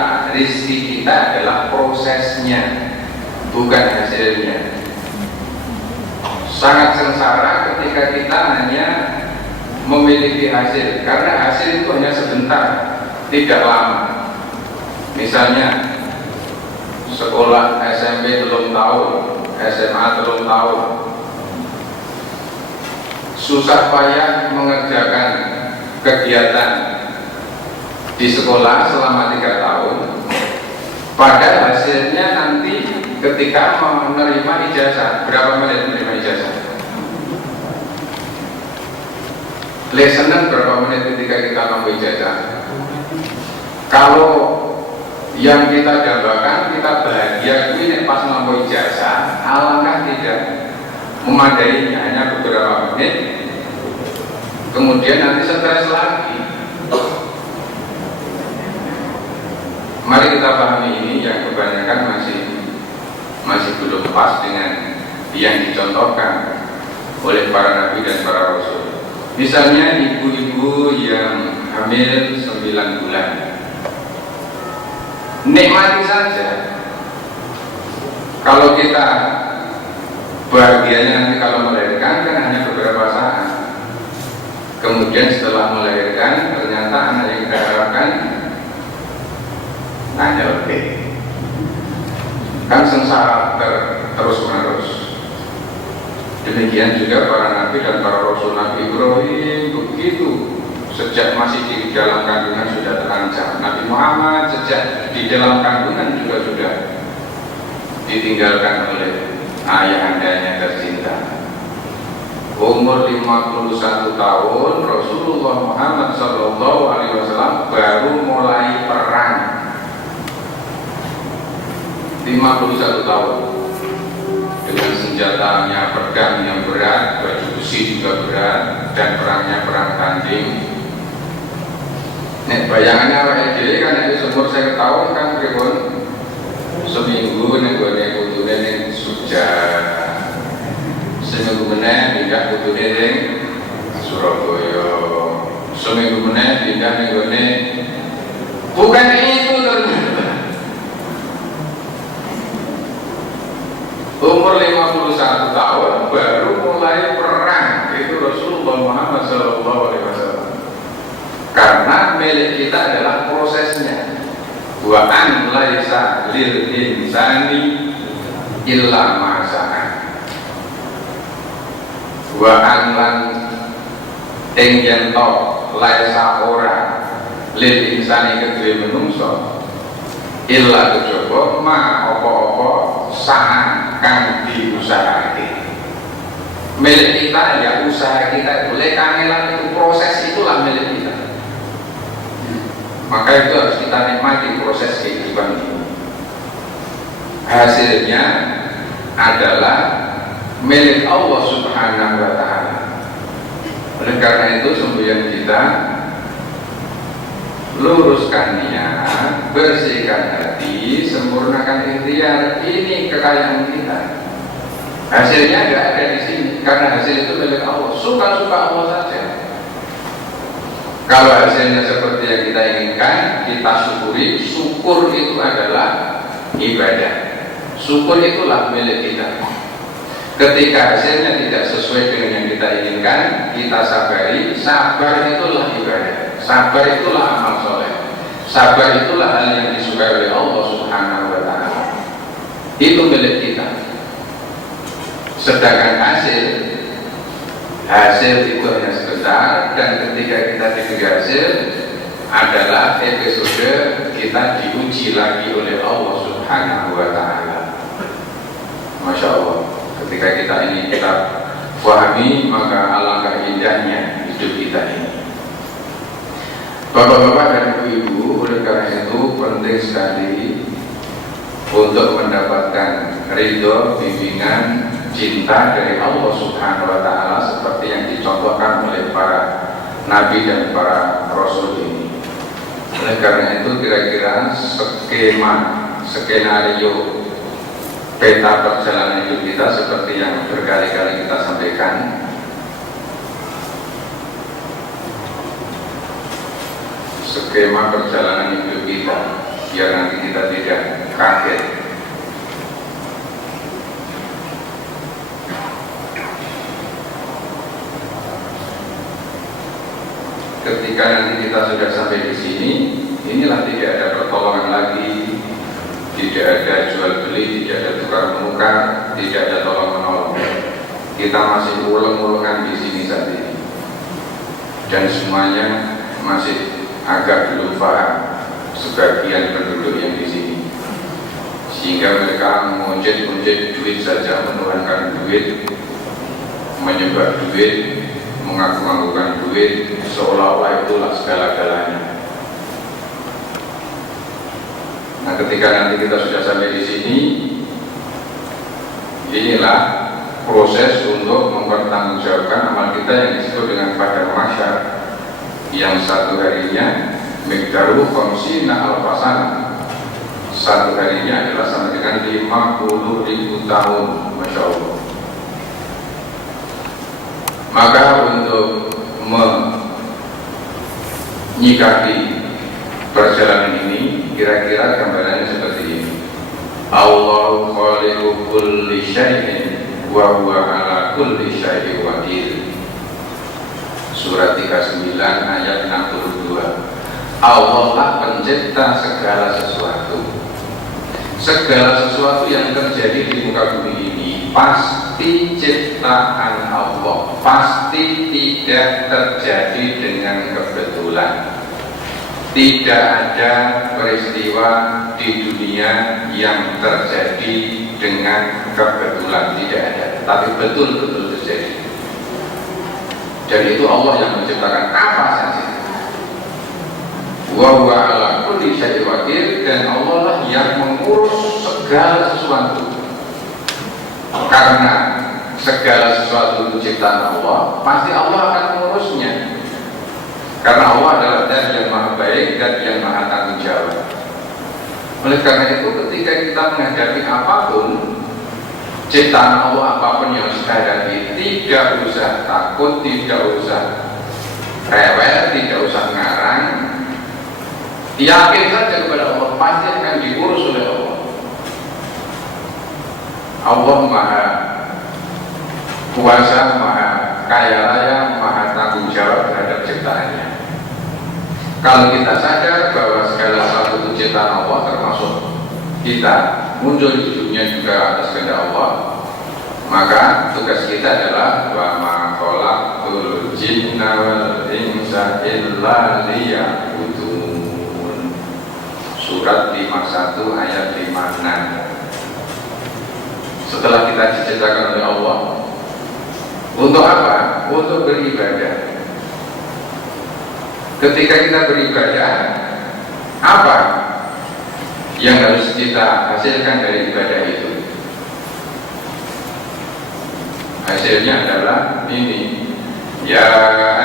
kita, rizki kita adalah prosesnya, bukan hasilnya. Sangat sengsara ketika kita hanya memiliki hasil, karena hasil itu hanya sebentar, tidak lama. Misalnya sekolah SMP belum tahun, SMA belum tahun, susah payah mengerjakan kegiatan di sekolah selama 3 tahun, pada hasilnya nanti ketika menerima ijazah, berapa menit menerima ijazah? Listener berapa menit ketika kita ngambil ijazah? Kalau yang kita dambakan, kita bahagia ini pas ngambil ijazah, alangkah tidak memadainya, hanya beberapa menit, kemudian nanti stres lagi. Mari kita pahami ini yang kebanyakan masih belum pas dengan yang dicontohkan oleh para nabi dan para rasul. Misalnya ibu-ibu yang hamil 9 bulan, nikmati saja. Kalau kita bahagianya nanti kalau melahirkan kan hanya beberapa saat, kemudian setelah melahirkan ternyata anak yang kita harapkan hanya lebih, kan sengsara terus menerus. Demikian juga para nabi dan para rasul. Nabi Ibrahim begitu, sejak masih di dalam kandungan sudah terancam. Nabi Muhammad sejak di dalam kandungan juga sudah ditinggalkan oleh ayahandanya tercinta. Umur 51 tahun Rasulullah Muhammad SAW baru mulai perang. 51 tahun dengan senjatanya pedang yang berat, baju besi juga berat, dan perangnya perang tanding. Nek bayangannya awake dhewe kan nek umur 1 tahun kan pripun? Seminggu nek gone kudune ning Jogja, seminggu meneh pindah kudune ning Surabaya, seminggu meneh pindah ning gone. Bukan itu ternyata. Umur 51 tahun baru mulai perang, itu Rasulullah Muhammad SAW. Karena milik kita adalah prosesnya. Wa an laisa lil insani illa ma sa'a. Wa an lan ing yen to laisa ora lil insani kedue menungso illa kejaba ma apa-apa sa'a kang diusahake. Milik kita ya usaha kita, boleh kangelan itu, proses itulah milik kita. Maka itu harus kita nikmati proses kehidupan ini. Hasilnya adalah milik Allah Subhanahu wa Ta'ala. Oleh karena itu semboyan kita luruskan niat, bersihkan hati, sempurnakan ikhtiar. Ini kekayaan kita. Hasilnya tidak ada di sini, karena hasil itu milik Allah. Suka-suka Allah saja. Kalau hasilnya seperti yang kita inginkan, kita syukuri. Syukur itu adalah ibadah. Syukur itulah milik kita. Ketika hasilnya tidak sesuai dengan yang kita inginkan, kita sabari. Sabar itulah ibadah. Sabar itulah amal soleh. Sabar itulah hal yang disukai oleh Allah Subhanahu wa Ta'ala. Itu milik kita. Sedangkan hasil itu hanya sebentar, dan ketika kita diberi hasil adalah episode kita diuji lagi oleh Allah Subhanahu wa Ta'ala. Masya Allah, ketika kita pahami, maka alangkah indahnya hidup kita ini. Bapak-bapak dan ibu-ibu, oleh karena itu penting sekali untuk mendapatkan ridho, bimbingan, cinta dari Allah Subhanahu wa Ta'ala seperti yang dicontohkan oleh para nabi dan para rasul ini. Oleh karena itu kira-kira skenario peta perjalanan hidup kita seperti yang berkali-kali kita sampaikan. Skema perjalanan hidup kita biar nanti kita tidak kaget. Ketika nanti kita sudah sampai di sini, inilah tidak ada pertolongan lagi, tidak ada jual beli, tidak ada tukar menukar, tidak ada tolong menolong. Kita masih uleng-ulengan di sini saat ini, dan semuanya masih agak belum paham sebagian penduduk yang di sini, sehingga mereka mengonjet-onjet duit saja, menuhankan duit, menyembah duit, mengaku-ngakukan duit, seolah-olah itulah segala-galanya. Nah, ketika nanti kita sudah sampai di sini, inilah proses untuk mempertanggungjawabkan amal kita yang disebut dengan padang mahsyar, yang satu harinya miqdaru khamsina alfasana, satu harinya adalah sama dengan 50.000 tahun, Masya Allah. Maka untuk menyikapi perjalanan ini, kira-kira gambarannya seperti ini. Allahu khaliqu kulli syai'in wa huwa ala kulli syai'in wakil. Surat 39 ayat 62. Allah lah pencipta segala sesuatu. Segala sesuatu yang terjadi di muka bumi ini pasti ciptaan Allah, pasti tidak terjadi dengan kebetulan. Tidak ada peristiwa di dunia yang terjadi dengan kebetulan, tidak ada, tapi betul-betul terjadi. Dan itu Allah yang menciptakan apa saja. Wa huwa ala kulli syai'in wakil, dan Allah lah yang mengurus segala sesuatu. Karena segala sesuatu itu ciptaan Allah, pasti Allah akan mengurusnya. Karena Allah adalah zat yang maha baik, zat yang maha tanggung jawab. Oleh karena itu, ketika kita menghadapi apapun, ciptaan Allah apapun yang kita hadapi, tidak usah takut, tidak usah rewel, tidak usah ngarang. Yakin saja kepada Allah, pasti akan diurus oleh Allah. Allah maha kuasa, maha kaya raya, maha tanggung jawab terhadap ciptaannya. Kalau kita sadar bahwa segala sesuatu itu ciptaan Allah, termasuk kita muncul di dunia juga atas kehendak Allah, maka tugas kita adalah wa ma khalaqtul jinna wal insa illa liya'budun. Surat 51 ayat 56. Setelah kita diciptakan oleh Allah, untuk apa? Untuk beribadah. Ketika kita beribadah, apa yang harus kita hasilkan dari ibadah itu? Hasilnya adalah ini: ya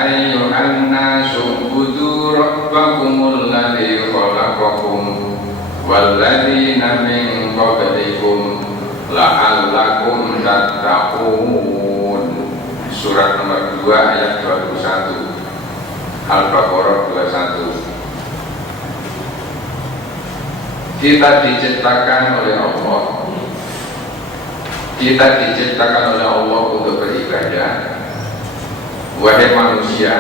ayyuhan nasu ubudu rabbakumul ladzi khalaqakum wal ladzina min qablikum la'allakum tattaqun. Surat nomor 2 ayat 21, Al-Baqarah 21. Kita diciptakan oleh Allah, kita diciptakan oleh Allah untuk beribadah. Wahai manusia,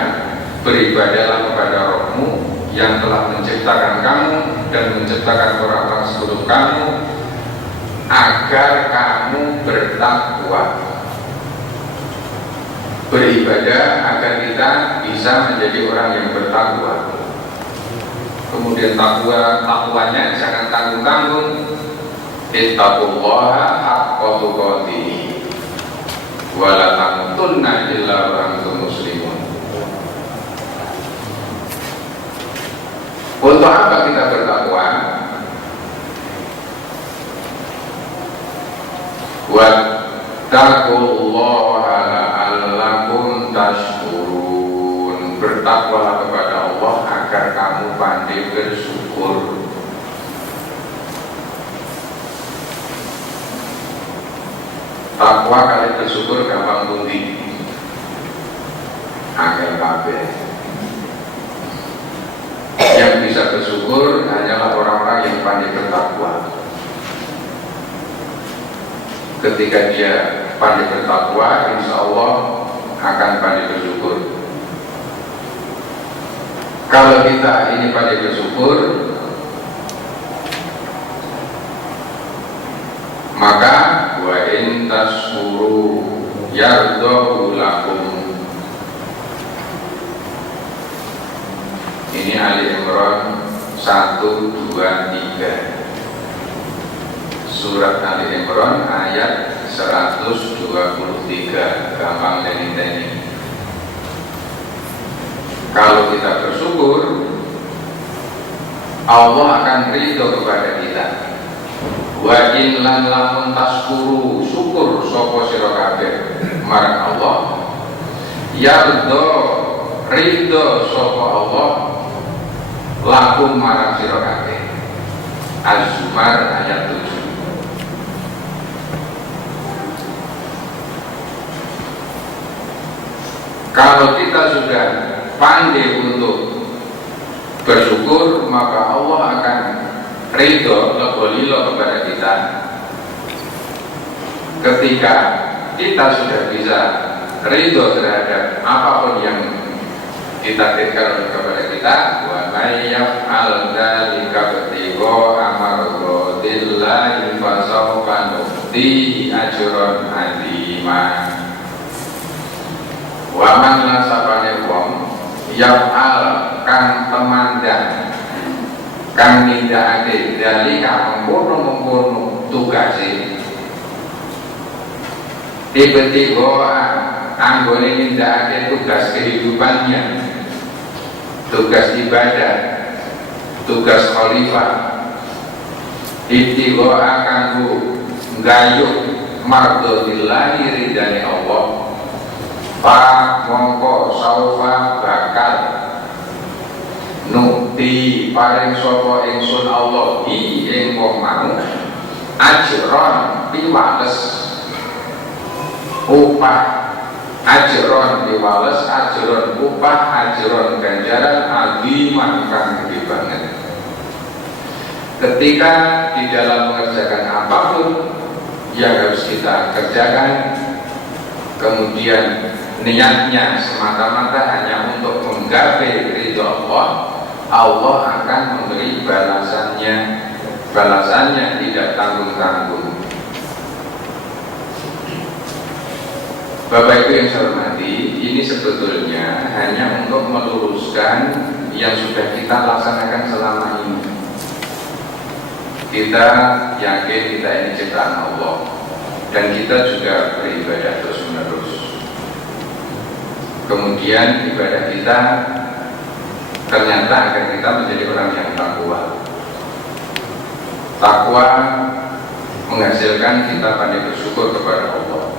beribadahlah kepada Rabb-Mu yang telah menciptakan kamu dan menciptakan orang-orang sebelum kamu, agar kamu bertakwa. Beribadah agar kita bisa menjadi orang yang bertakwa. Kemudian takwanya jangan tanggung-tanggung. Ittaqullaha haqqa tuqatih wa la tamutunna illa wa antum muslimun. Untuk apa kita bertakwa? Wattaqullaha la'allakum tashkurun. Bertakwalah kepada Allah agar kamu pandai bersyukur. Takwa kali bersyukur gampang pundi? Angel kabeh. Yang bisa bersyukur hanyalah orang-orang semakin pandai bertakwa. Ketika dia pandai bertakwa, insya Allah akan pandai bersyukur. Kalau kita ini pandai bersyukur, maka wa in tashkuru yardahu lakum. Ini Ali Imran 1, 2, 3. Surat Ali Imran ayat 123. Gampang dan ini. Kalau kita bersyukur, Allah akan ridho kepada kita. Wa in lan lamun tashkuru, syukur sapa sira kabeh marang Allah, yardo ridho sapa Allah lakum marang sira kabeh. Az-Zumar ayat 7. Kalau kita sudah pandai untuk bersyukur, maka Allah akan ridho lebolilo kepada kita. Ketika kita sudah bisa ridho terhadap apapun yang ditakdirkan kepada kita, wa may yaf'al dzalika ibtigha'a mardatillahi fasawfa nu'tihi ajran 'azima. Wa man lan sapane wong yaf'al kang temandang kang nindakake dalika mengkono-mengkono tugase tiba-tiba anggone nindakake tugas kehidupannya, tugas ibadah, tugas khalifah, ibtigha kanggo nggayuh mardhatillahi ridane Allah. Pak mongko saufa bakal nukti paring sapa ingsun Allah hi ing wong mau ajron piwales upah, ajron piwales, ajron upah, ajron ganjaran aziman kang gede banget. Ketika di dalam mengerjakan apapun yang harus kita kerjakan, kemudian niatnya semata-mata hanya untuk menggapai ridho Allah, Allah akan memberi balasannya. Balasannya tidak tanggung-tanggung. Bapak Ibu yang saya hormati, ini sebetulnya hanya untuk meluruskan yang sudah kita laksanakan selama ini. Kita yakin kita ini ciptaan Allah, dan kita juga beribadah terus-menerus. Kemudian ibadah kita ternyata agar kita menjadi orang yang takwa. Takwa menghasilkan kita pandai bersyukur kepada Allah.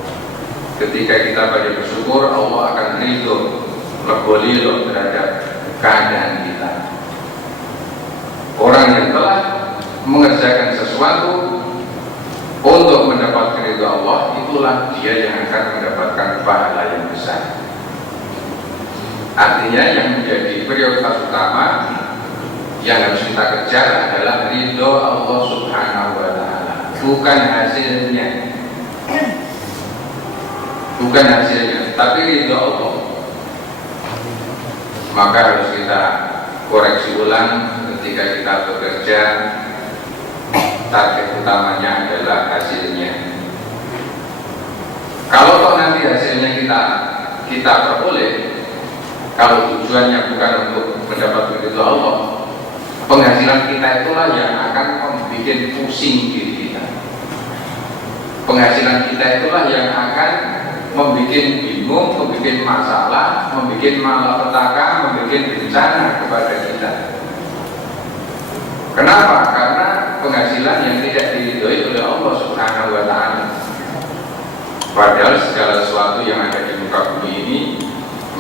Ketika kita pandai bersyukur, Allah akan ridho lebolilo terhadap keadaan kita. Orang yang telah mengerjakan sesuatu untuk mendapat ridho Allah, itulah dia yang akan mendapatkan pahala yang besar. Artinya yang menjadi prioritas utama yang harus kita kejar adalah ridho Allah Subhanahu wa Ta'ala, bukan hasilnya, bukan hasilnya, tapi ridho Allah. Maka harus kita koreksi ulang ketika kita bekerja, target utamanya adalah hasilnya. Kalau toh nanti hasilnya kita peroleh, kalau tujuannya bukan untuk mendapat ridho Allah, penghasilan kita itulah yang akan membuat pusing diri kita. Penghasilan kita itulah yang akan membuat bingung, membuat masalah, membuat malapetaka, membuat bencana kepada kita. Kenapa? Karena penghasilan yang tidak diridhoi oleh Allah Subhanahu wa Ta'ala. Padahal segala sesuatu yang ada di muka bumi ini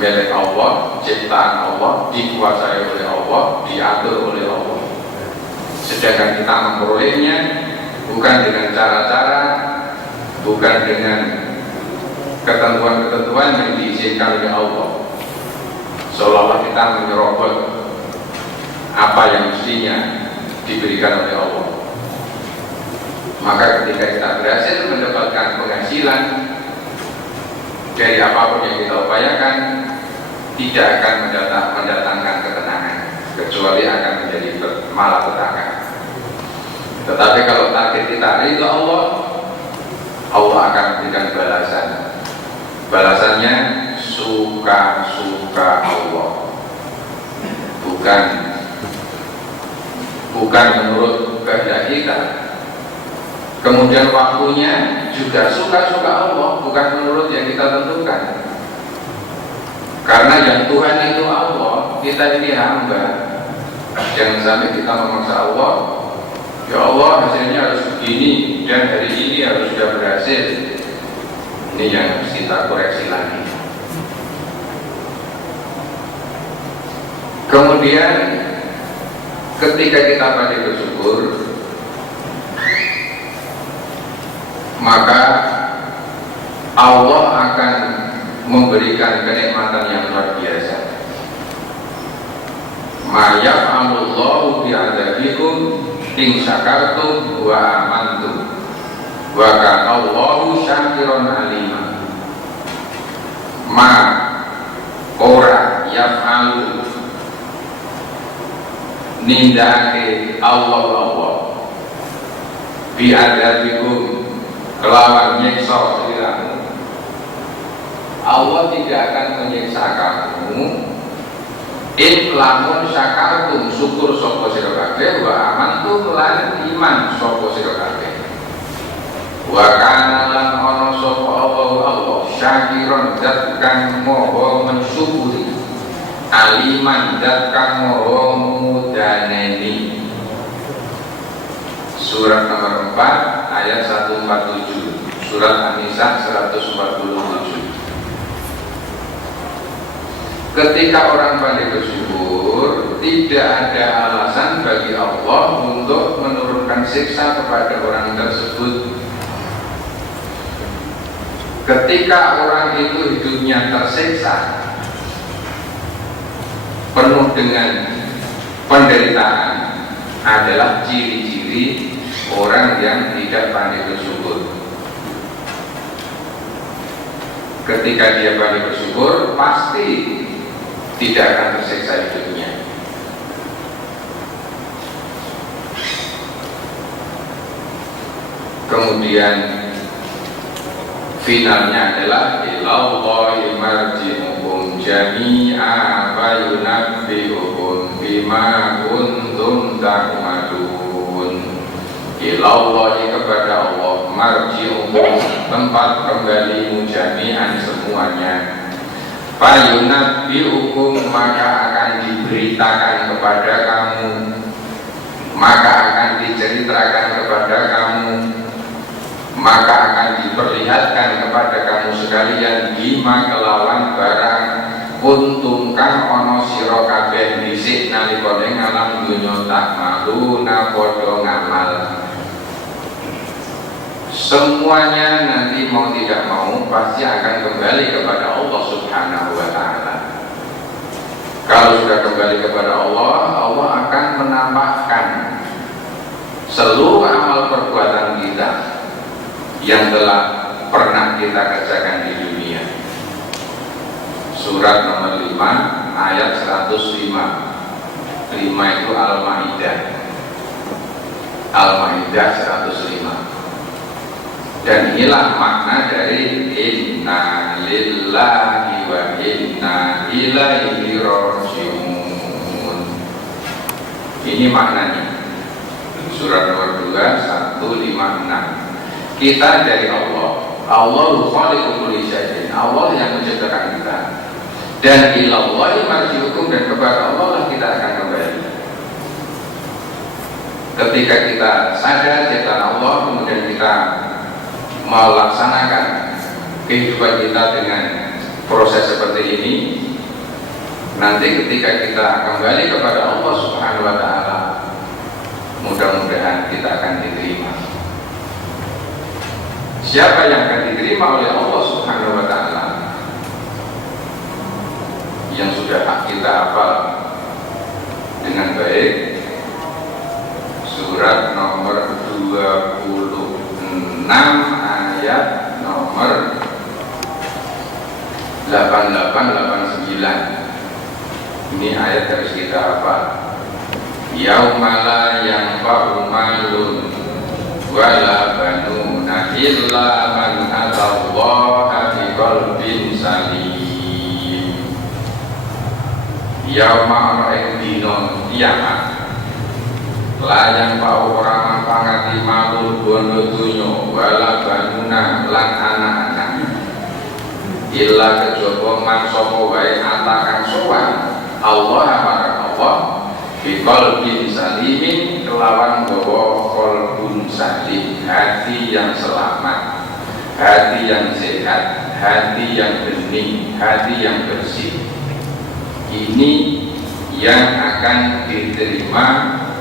milik Allah, ciptaan Allah, dikuasai oleh Allah, diatur oleh Allah. Sedangkan kita memperolehnya bukan dengan cara-cara, bukan dengan ketentuan-ketentuan yang diizinkan oleh Allah. Seolah-olah kita menyerobot apa yang mestinya diberikan oleh Allah. Maka ketika kita berhasil mendapatkan penghasilan dari apapun yang kita upayakan, tidak akan mendatangkan ketenangan, kecuali akan menjadi malapetaka. Tetapi kalau target kita itu Allah, Allah akan memberikan balasan. Balasannya suka-suka Allah, bukan menurut kehendak kita. Kemudian waktunya juga suka-suka Allah, bukan menurut yang kita tentukan. Karena yang Tuhan itu Allah, kita ini hamba. Jangan sampai kita memaksa Allah, ya Allah hasilnya harus begini, dan hari ini harus sudah berhasil. Ini yang harus kita koreksi lagi. Kemudian ketika kita pandai bersyukur, maka Allah akan memberikan kenikmatan yang luar biasa. Ma yaf'alullahu bi'adabikum in syakartum wa amantum wa kana Allahu syakiron alima. Ma ora yaf'alu nindake Allah bi'adabikum kelawan nyiksa siramu. Allah tidak akan menyiksa kamu in lamun syakartum syukur sapa sira kabeh wa amantum lan iman sapa sira kabeh. Wa kana lan ana sapa Allah syakiron zat kang maha mensyukuri, aliman zat kang maha mudaneni. Surat nomor 4 ayat 147, surat An-Nisa 147. Ketika orang pandai bersyukur, tidak ada alasan bagi Allah untuk menurunkan siksa kepada orang tersebut. Ketika orang itu hidupnya tersiksa, penuh dengan penderitaan, adalah ciri-ciri orang yang tidak pandai bersyukur. Ketika dia pandai bersyukur, pasti tidak akan tersiksa hidupnya. Kemudian finalnya adalah ilallahi marji'ukum jami'a fa yunabbi'ukum bima kuntum ta'malun. Ilallahi kepada Allah marji'ukum tempat kembalimu jami'an semuanya. Fa yunabbi'ukum maka akan diberitakan kepada kamu, maka akan diceritakan kepada kamu, maka akan diperlihatkan kepada kamu sekalian bima kelawan barang kuntum kang ono sira kabeh dhisik nalika ning alam dunya tak maluna padha ngamal. Semuanya nanti mau tidak mau pasti akan kembali kepada Allah Subhanahu wa ta'ala. Kalau sudah kembali kepada Allah, Allah akan menampakkan seluruh amal perbuatan kita yang telah pernah kita kerjakan di dunia. Surat nomor 5 ayat 105. 5 itu Al-Maidah. Al-Maidah 105. Dan inilah makna dari inna lillahi wa inna ilaihi raji'un. Ini maknanya. Surat nomor 2 156. Kita dari Allah. Allahu khaliqul kulli syai'in. Allah yang menciptakan kita. Dan ilallahi marji'ukum, dan kepada Allah lah kita akan kembali. Ketika kita sadar ciptaan Allah, kemudian kita melaksanakan kehidupan kita dengan proses seperti ini, nanti ketika kita kembali kepada Allah Subhanahu wa ta'ala, mudah-mudahan kita akan diterima. Siapa yang akan diterima oleh Allah Subhanahu wa ta'ala? Yang sudah kita hafal dengan baik, surat nomor 26 ayat nomor 8889. Ini ayat harus kita hafal. Yaumala yanfa'u malun wala banuna illa man atallaha biqalbin salim. Yauma dino kiamat la yanfa'u ora mangpangati malun bondo dunyo wala banuna lan anak-anak illa kejaba man sapa wae atakan sowan Allah marang Allah biqalbin salimin kelawan bawa qalbun salim, hati yang selamat, hati yang sehat, hati yang bening, hati yang bersih. Ini yang akan diterima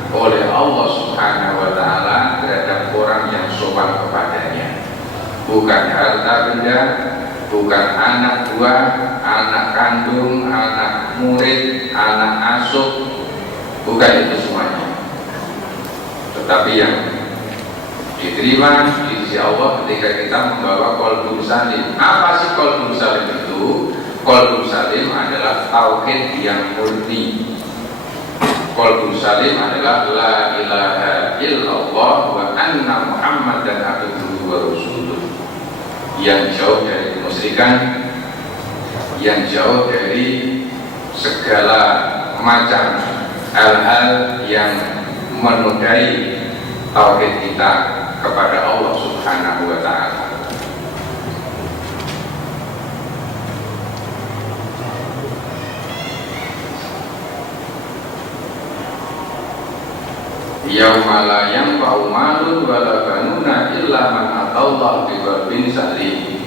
oleh Allah Subhanahu wa taala terhadap orang yang sopan kepadanya. Bukan harta benda, bukan anak buah, anak kandung, anak murid, anak asuh, bukan itu semuanya. Tetapi yang diterima di sisi Allah ketika kita membawa qalbun salim. Apa sih qalbun salim itu? Qalbun salim adalah tauhid yang murni. Qalbun salim adalah la ilaha illallah wa anna muhammadan abduhu wa rasuluh, yang jauh dari kemusyrikan, yang jauh dari segala macam hal-hal yang menodai tauhid kita kepada Allah Subhanahu wa taala. Yauma la yanfa'u malun wala banuna illa man atallaha biqalbin salim.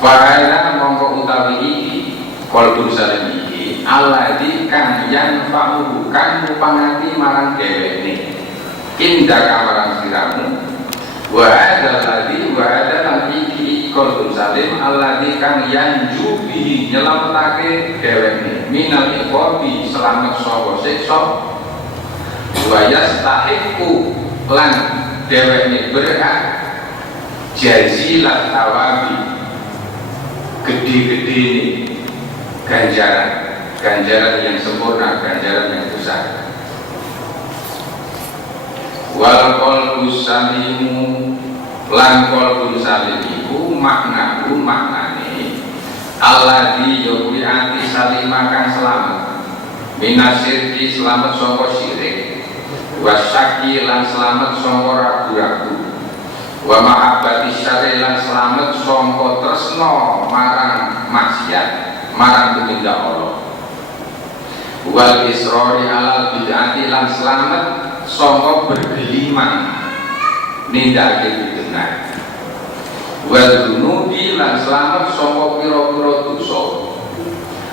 Fa'ala mongko utawi iki qalbun salim iki alladzi kang yanfa'u kang mupangati marang dheweke indah kamarang siramu wa adzalladzi wa adzal iki qalbun salim alladzi kang yanju bihi nyelametake dheweke minal iqabi selamat saka siksa wa yastahiqu lan dheweke berhak jazilat tawabi gede-gede ganjaran yang sempurna, ganjaran yang besar. Wal qalbus salimu lan qalbun salim iku maknane alladzi yuqi ati salimakan selamat minasirki selamat saka syirik wasyaki lan selamat saka ragu-ragu wa ma'abbati syarri lan selamat saka tresno marang maksiat marang tumindak Allah wal israri alal bid'ati lan selamat saka bergelimang nindakake bid'ah wal dunubi lan selamat saka pira-pira dosa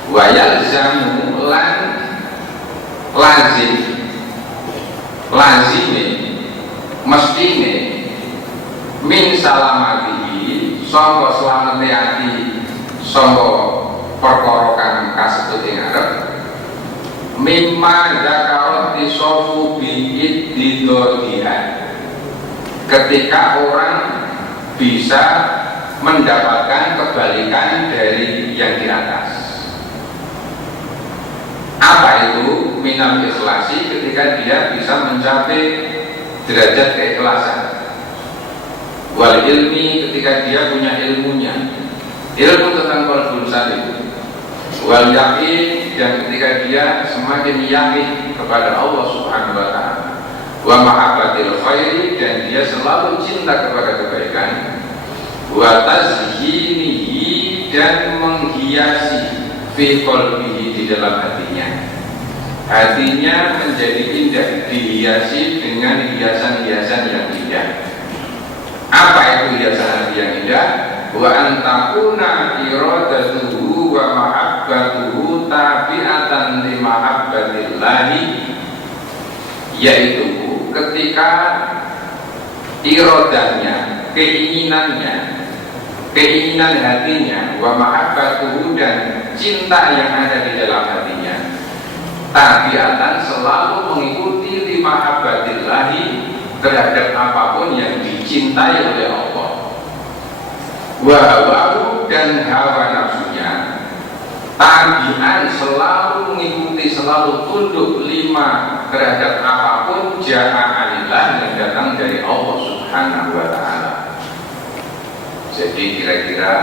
wa yalzamu lan lazime mestine min salamatihi sangka selamate ati sangka perkara kang kasebut ing arep mimma zakarot tisofu bi'iddidodiha ketika orang bisa mendapatkan kebalikan dari yang di atas. Apa itu minal ikhlasi? Ketika dia bisa mencapai derajat keikhlasan. Wal ilmi, ketika dia punya ilmunya, ilmu tentang qalbun salim. Wal yakin, dan ketika dia semakin yakin kepada Allah Subhanahu wa taala. Wa mahabbatil khairi, dan dia selalu cinta kepada kebaikan. Wa tazyinihi, dan menghiasi fi qalbihi, di dalam hatinya menjadi indah, dihiasi dengan hiasan-hiasan yang indah. Apa itu hiasan hati yang indah? Wa antakuna iradatuhu wa mahabbatuhu tabi'atan li mahabbatillahi, yaitu ketika iradahnya, keinginan hatinya, wa mahabbatuhu, dan cinta yang ada di dalam hatinya, tabiatan selalu mengikuti mahabbatillahi, terhadap apapun yang dicintai oleh Allah. Wa hawahu, dan hawa nafsunya tabi'an, selalu mengikuti, selalu tunduk, lima, terhadap apapun ja'a'anillah, yang datang dari Allah Subhanahu wa ta'ala. Jadi kira-kira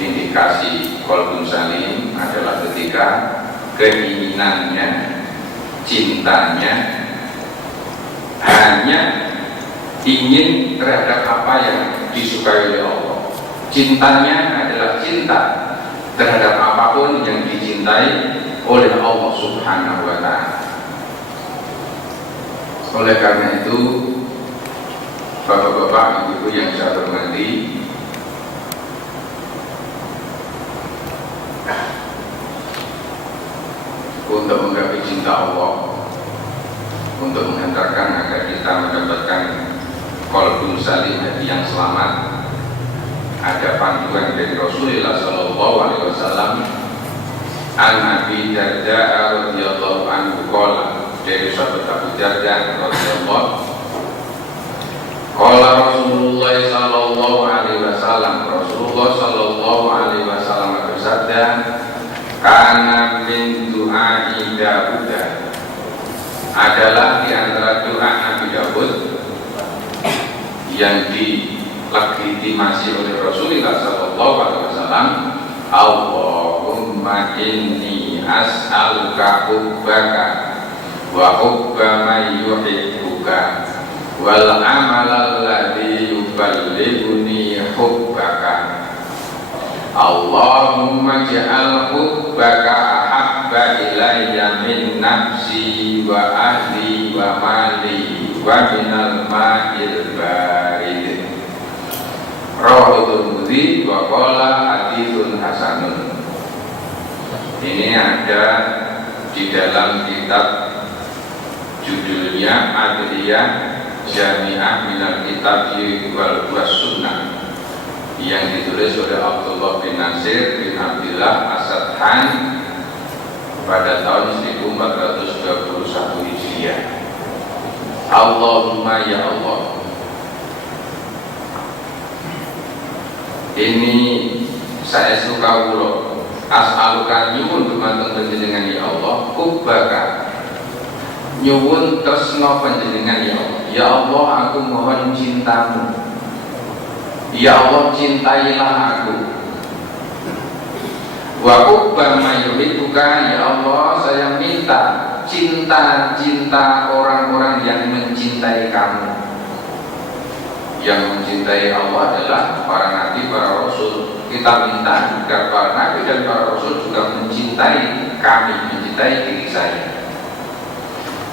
indikasi qalbun salim adalah ketika keinginannya, cintanya hanya ingin terhadap apa yang disukai oleh Allah. Cintanya adalah cinta terhadap apapun yang dicintai oleh Allah Subhanahu wa ta'ala. Oleh karena itu, bapak-bapak, ibu-ibu yang saya hormati, untuk menggapai cinta Allah, untuk menghantarkan agar kita mendapatkan qalbun salim, hati yang selamat, ada panduan dari Rasulullah Sallallahu Alaihi Wasallam. An Abi Darda radhiyallahu anhu qala, dari sahabat Abu Darda radhiyallahu, qala Rasulullah Sallallahu Alaihi Wasallam, Rasulullah Sallallahu Alaihi Wasallam bersabda, kana min du'ai Dawud, adalah di antara doa Nabi Daud yang dilegitimasi oleh Rasulullah Sallallahu Alaihi Wasallam, Allahumma inni as'aluka hubbaka wa hubba man yuhibbuka wal amala alladhi yuballighuni hubbaka. Allahumma ja'al hubbaka ahabba ilayya min nafsi wa ahli wa mali wa minal ma'il barid. Rawahu Tirmidzi wa qala haditsun hasanun. Ini ada di dalam kitab judulnya Adliyah Jami'ah Minal Kitab wal Sunnah, yang ditulis oleh Abdullah bin Nasir bin Abdillah As-Sadhan pada tahun 1421 Hijriah. Allahumma ya Allah, ini saya suka kawula as'aluka, nyuwun dumateng panjenengan ya Allah, hubbaka, nyuwun tresna panjenengan ya Allah. Ya Allah, aku mohon cintamu. Ya Allah, cintailah aku. Wa hubba ma yuhibbuka, ya Allah, saya minta cinta orang-orang yang mencintai kamu. Yang mencintai Allah adalah para nabi, para rasul. Kita minta agar para nabi dan para rasul juga mencintai kami, mencintai diri saya.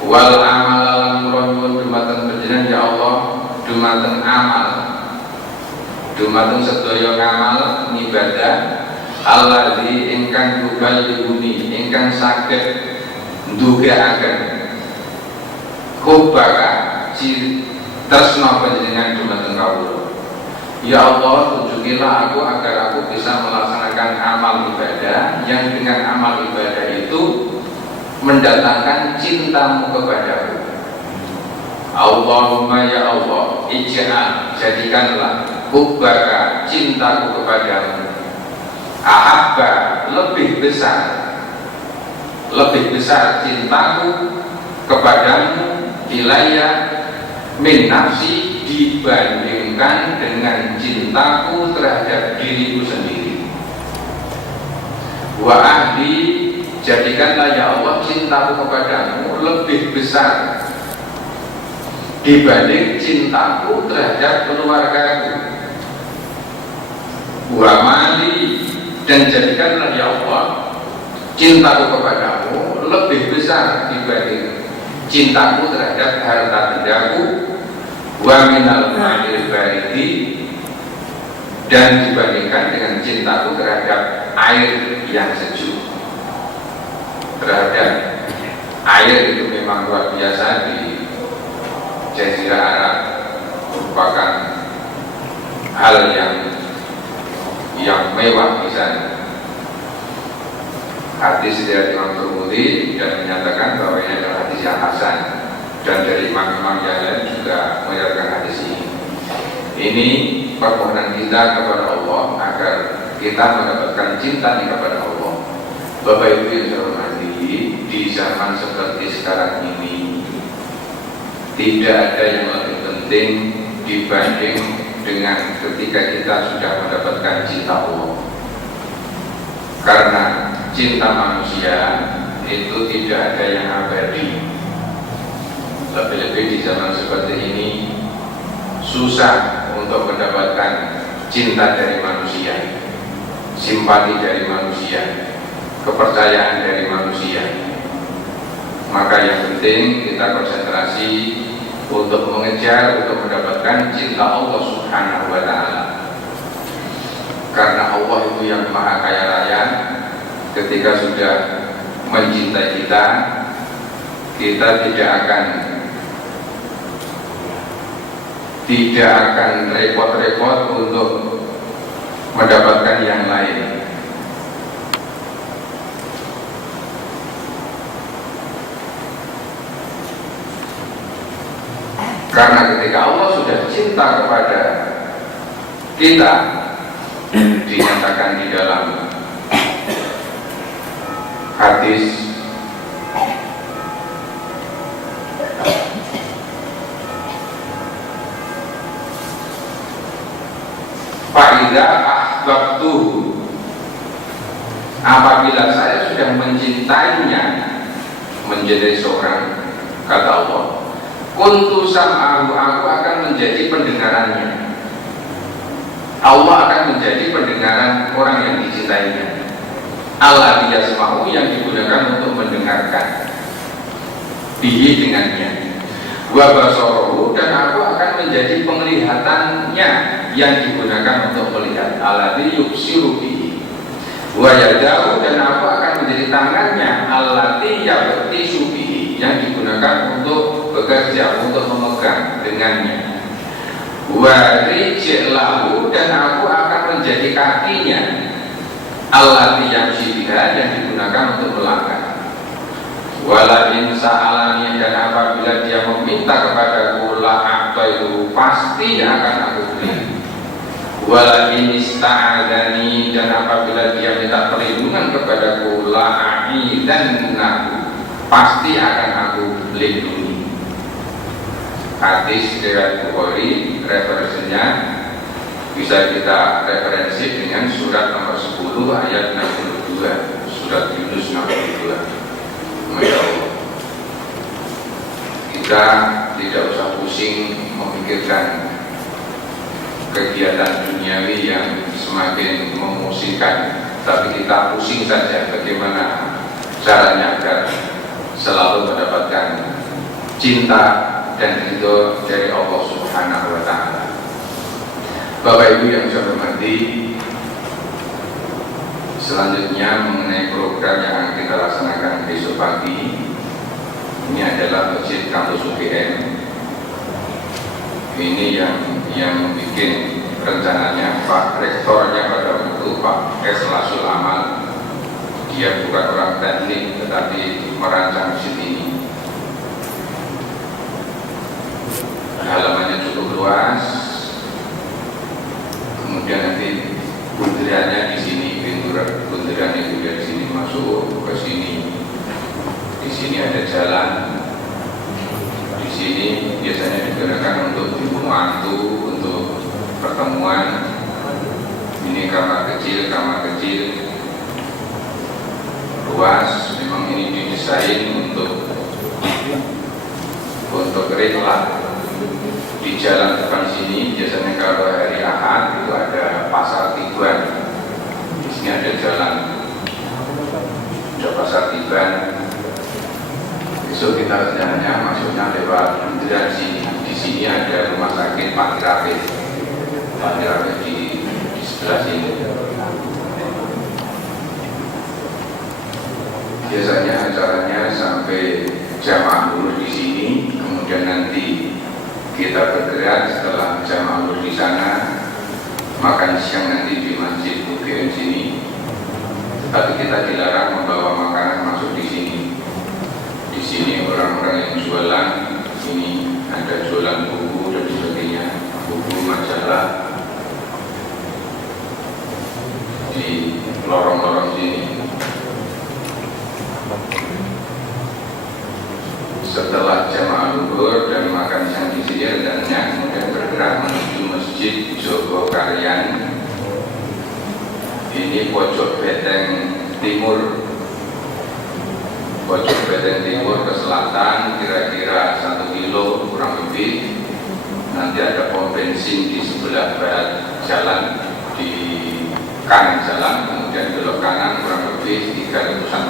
Wal amalan nyuwun dumateng panjenengan ya Allah, dumateng amal, dumateng sedaya ngamal ibadah, alladzi ingkang tuballighuni, ingkang saged ndugaaken hubbaka, tresna panjenengan dumateng kawula. Ya Allah, tunjukilah aku agar aku bisa melaksanakan amal ibadah yang dengan amal ibadah itu mendatangkan cintamu kepadaku. Allahumma ya Allah, ij'al, jadikanlah hubbaka, cintaku kepadamu, ahabba, lebih besar cintaku kepadamu, ilayya min nafsi, dibandingkan dengan cintaku terhadap diriku sendiri. Wa ahli, jadikanlah ya Allah cintaku kepadamu lebih besar dibanding cintaku terhadap keluargaku. Wa mali, dan jadikanlah ya Allah cintaku kepadamu lebih besar dibanding cintaku terhadap harta bendaku. Wa minal ma'il baridi, dan dibandingkan dengan cintaku terhadap air yang sejuk. Terhadap air itu memang luar biasa di Jazirah Arab, merupakan hal yang mewah di sana. Hadis dari Imam Tirmidzi dan menyatakan bahwa ini adalah hadis yang hasan. dan dari imam-imam yang lain juga meriwayatkan hadis ini. Ini permohonan kita kepada Allah agar kita mendapatkan cinta kepada Allah. Bapak Ibu yang saya hormati, di zaman seperti sekarang ini tidak ada yang lebih penting dibanding dengan ketika kita sudah mendapatkan cinta Allah. Karena cinta manusia itu tidak ada yang abadi. Lebih-lebih di zaman seperti ini susah untuk mendapatkan cinta dari manusia, simpati dari manusia, kepercayaan dari manusia. Maka yang penting kita konsentrasi untuk mengejar, untuk mendapatkan cinta Allah Subhanahu wa Ta'ala. Karena Allah itu yang maha kaya raya. Ketika sudah mencintai kita, kita tidak akan repot-repot untuk mendapatkan yang lain. Karena ketika Allah sudah cinta kepada kita, dinyatakan di dalam hadis Fa'idha ahbabtuhu, apabila saya sudah mencintainya, menjadi seorang, kata Allah, kuntu sam'ahu, aku akan menjadi pendengarannya. Allah akan menjadi pendengaran orang yang dicintainya. Allah yasma'u, yang digunakan untuk mendengarkan, bihi, dengannya. Wa basarahu, dan aku akan menjadi penglihatannya yang digunakan untuk melihat. Alladzi yubsiru bihi. Wa yadahu, dan aku akan menjadi tangannya. Allati yabtishu bihi, yang digunakan untuk bekerja, untuk memegang dengannya. Wa rijlahu, dan aku akan menjadi kakinya. Allati yamshi biha, yang digunakan untuk melangkah. Wala in sa'alani, dan apabila dia meminta kepadaku, la a'taitu, pasti akan aku beri. Wala in ista'adani, dan apabila dia minta perlindungan kepadaku, la a'idannahu, pasti akan aku lindungi. Hadis riwayat Bukhari, referensinya bisa kita referensi dengan surat nomor 10 ayat 62, surat Yunus 62. Kita tidak usah pusing memikirkan kegiatan duniawi yang semakin memusingkan, tapi kita pusing saja bagaimana caranya agar selalu mendapatkan cinta dan ridho dari Allah Subhanahu wa Ta'ala. Bapak Ibu yang saya hormati, selanjutnya mengenai program yang akan kita laksanakan besok pagi, ini adalah Masjid Kampus UGM. Ini yang bikin rencananya Pak Rektornya pada waktu itu Pak Eslasul Amal. Dia bukan orang teknik tetapi merancang masjid ini. Halamannya cukup luas. Kemudian nanti bundarannya di sini, bundaran itu dari sini masuk ke sini. Di sini ada jalan. Di sini biasanya digunakan untuk mantu, untuk pertemuan. Ini kamar kecil, luas. Memang ini didesain untuk rela. Di jalan depan sini biasanya kalau hari Ahad itu ada pasar Tiban. Di sini ada jalan, ada pasar Tiban. Besok kita rencananya masuknya lewat bundaran sini. Di sini ada rumah sakit Pak Tirapit di sebelah sini. Biasanya acaranya sampai jamaah lulus di sini, kemudian nanti kita bergerak setelah jamaah lulus di sana, makan siang nanti di Masjid UGM sini. Tetapi kita dilarang membawa makanan masuk di sini. Di sini orang-orang yang jualan ini ada jualan buku dan sebagainya, buku majalah di lorong-lorong sini. Setelah jamaah zuhur dan makan siang di sini hendaknya kemudian bergerak menuju Masjid Jogokaryan. Ini pojok Beteng Timur, pojok Beteng Timur ke selatan kira-kira 1 kilo kurang lebih. Nanti ada pom bensin di sebelah barat jalan, di kanan jalan, kemudian belok kanan kurang lebih 300-an